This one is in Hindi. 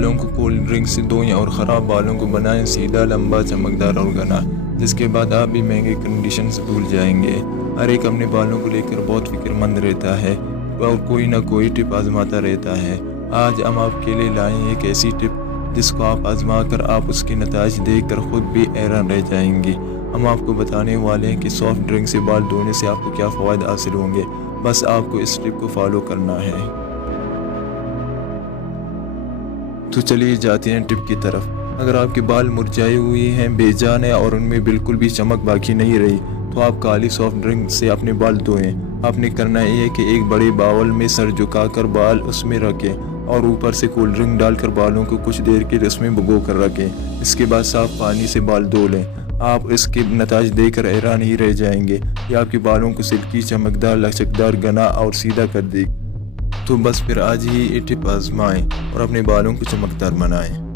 बालों को कोल्ड ड्रिंक से धोएं और ख़राब बालों को बनाएं सीधा, लंबा, चमकदार और घना, जिसके बाद आप भी महंगे कंडीशन से भूल जाएंगे। हर एक अपने बालों को लेकर बहुत फिक्रमंद रहता है और कोई ना कोई टिप आजमाता रहता है। आज हम आपके लिए लाएँ एक ऐसी टिप जिसको आप आजमा कर आप उसके नताइज देखकर खुद भी हैरान रह जाएंगे। हम आपको बताने वाले हैं कि सॉफ्ट ड्रिंक से बाल धोने से आपको क्या फ़वाद हासिल होंगे। बस आपको इस टिप को फॉलो करना है। तो चलिए जाते हैं टिप की तरफ। अगर आपके बाल मुरझाए हुए हैं, बेजान है और उनमें बिल्कुल भी चमक बाकी नहीं रही, तो आप काली सॉफ्ट ड्रिंक से अपने बाल धोएं। आपने करना ये है कि एक बड़े बाउल में सर झुकाकर बाल उसमें रखें और ऊपर से कोल्ड ड्रिंक डालकर बालों को कुछ देर के लिए उसमें भिगो कर रखें। इसके बाद साफ पानी से बाल धो लें। आप इसके नताइज देखकर हैरान ही रह जाएंगे। ये आपके बालों को सिल्की, चमकदार, लचकदार, घना और सीधा कर देगी। तो बस फिर आज ही ये टिप आजमाएं और अपने बालों को चमकदार बनाएं।